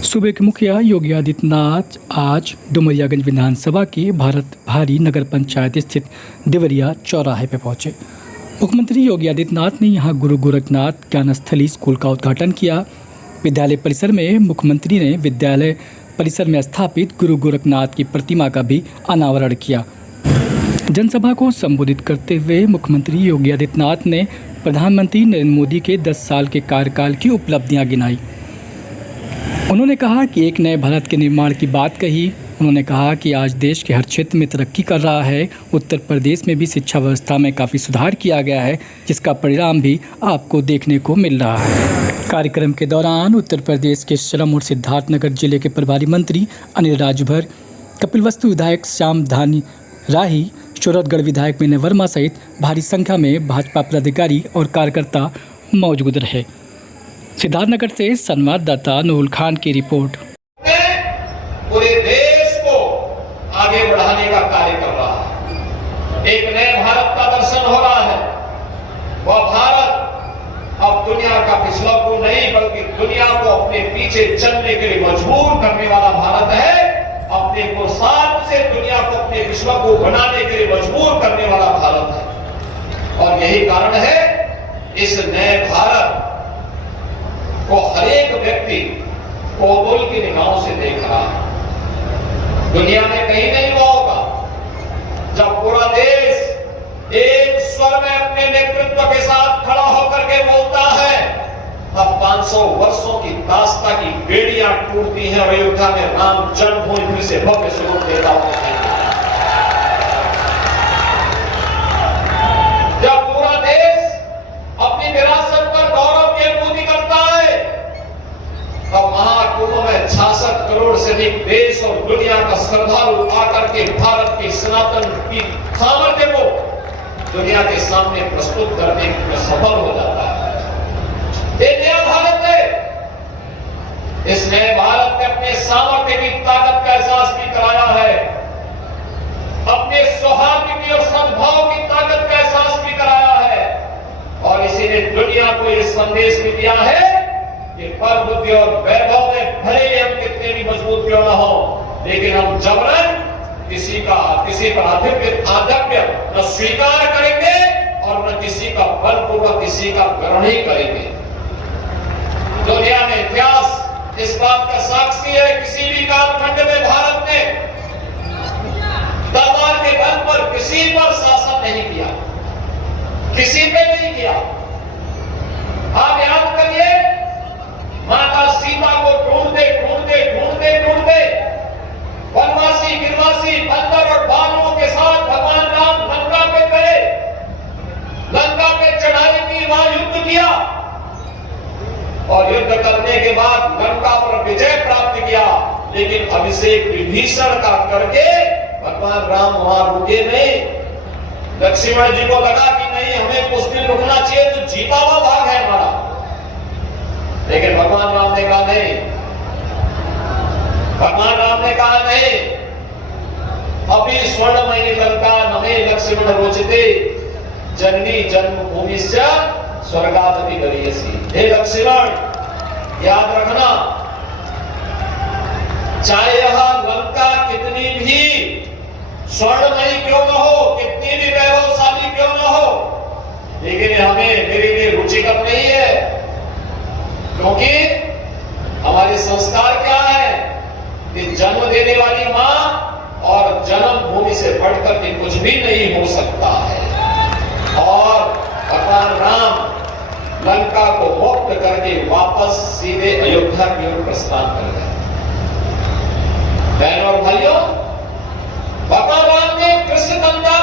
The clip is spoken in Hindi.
सूबे के मुखिया योगी आदित्यनाथ आज डुमरियागंज विधानसभा के भारत भारी नगर पंचायत स्थित देवरिया चौराहे पर पहुंचे। मुख्यमंत्री योगी आदित्यनाथ ने यहां गुरु गोरखनाथ ज्ञानस्थली स्कूल का उद्घाटन किया। विद्यालय परिसर में मुख्यमंत्री ने विद्यालय परिसर में स्थापित गुरु गोरखनाथ की प्रतिमा का भी अनावरण किया। जनसभा को संबोधित करते हुए मुख्यमंत्री योगी आदित्यनाथ ने प्रधानमंत्री नरेंद्र मोदी के 10 साल के कार्यकाल की उपलब्धियां गिनाई। उन्होंने कहा कि एक नए भारत के निर्माण की बात कही। उन्होंने कहा कि आज देश के हर क्षेत्र में तरक्की कर रहा है। उत्तर प्रदेश में भी शिक्षा व्यवस्था में काफ़ी सुधार किया गया है, जिसका परिणाम भी आपको देखने को मिल रहा है। कार्यक्रम के दौरान उत्तर प्रदेश के श्रम और सिद्धार्थनगर जिले के प्रभारी मंत्री अनिल राजभर, कपिलवस्तु विधायक श्याम धानी राही, शोरतगढ़ विधायक विनय वर्मा सहित भारी संख्या में भाजपा पदाधिकारी और कार्यकर्ता मौजूद रहे। सिद्धार्थनगर से संवाददाता नूरुल खान की रिपोर्ट। पूरे देश को आगे बढ़ाने का कार्य कर रहा है। एक नए भारत का दर्शन हो रहा है। वह भारत अब दुनिया का पिछड़ापू नहीं, बल्कि दुनिया को अपने पीछे चलने के लिए मजबूर करने वाला भारत है। अपने को साथ से दुनिया को अपने विश्व को बनाने के लिए मजबूर करने वाला भारत है। और यही कारण है इस नए भारत को हर एक व्यक्ति कौतूहल की निगाहों से देख रहा है। दुनिया में कहीं नहीं हुआ होगा जब पूरा देश एक स्वर में अपने नेतृत्व के साथ खड़ा होकर के बोलता है, तब 500 वर्षों की दास्ता की बेड़ियां टूटती हैं और अयोध्या में राम जन्मभूमि फिर से भव्य स्वरूप देता हुआ। जब पूरा देश अपनी विरासत पर गौरव की अनुभूति करता है, तब महाकुंभ में 66 करोड़ से अधिक देश और दुनिया का श्रद्धालु आकर के भारत की सनातन की सामर्थ्य को दुनिया के सामने प्रस्तुत करने में सफल हो जाता है। ये नया भारत है। इस नए भारत ने अपने सामर्थ्य की ताकत का एहसास भी कराया है, अपने सौहार्द की और सद्भाव की ताकत का एहसास भी कराया है। और इसी ने दुनिया को यह संदेश भी दिया है कि पर बुद्धि और वैभव में भले ही हम कितने भी मजबूत क्यों न हो, लेकिन हम जबरन किसी पर आधिपत्य न स्वीकार करेंगे और न किसी का बलपूर्वक किसी का ग्रहण ही करेंगे। दुनिया में इतिहास इस बात का साक्षी है, किसी भी कालखंड में भारत ने तलवार के बल पर किसी पर शासन नहीं किया, किसी पे नहीं किया। आप याद करिए, माता सीता को ढूंढते ढूंढते ढूंढते ढूंढते वनवासी गिरवासी बंदर और बालुओं के साथ भगवान राम लंका पे गए। लंका पे चढ़ाई की, वहां युद्ध किया और युद्ध करने के बाद लंका पर विजय प्राप्त किया। लेकिन अभिषेक विभीषण का करके भगवान राम वहां रुके नहीं। लक्ष्मण जी को लगा कि नहीं, हमें कुछ दिन रुकना चाहिए, तो जीता हुआ भाग है हमारा। लेकिन भगवान राम ने कहा नहीं। भगवान राम ने कहा नहीं, अभी स्वर्णमयी लंका नमे लक्ष्मण रोचते, जननी जन्मभूमि से स्वर्गादपि गरीयसी। हे लक्ष्मण, याद रखना, चाहे यह लंका कितनी भी स्वर्णमयी क्यों न हो, कितनी भी वैभवशाली क्यों न हो, लेकिन हमें मेरे लिए रुचिकर नहीं है। क्योंकि हमारे संस्कार क्या है कि जन्म देने वाली मां और जन्मभूमि से बढ़कर के कुछ भी नहीं हो सकता है। और भगवान राम लंका को मुक्त करके वापस सीधे अयोध्या की ओर प्रस्थान कर गए। बहनों और भाइयों, भगवान राम ने कृष्ण कंधा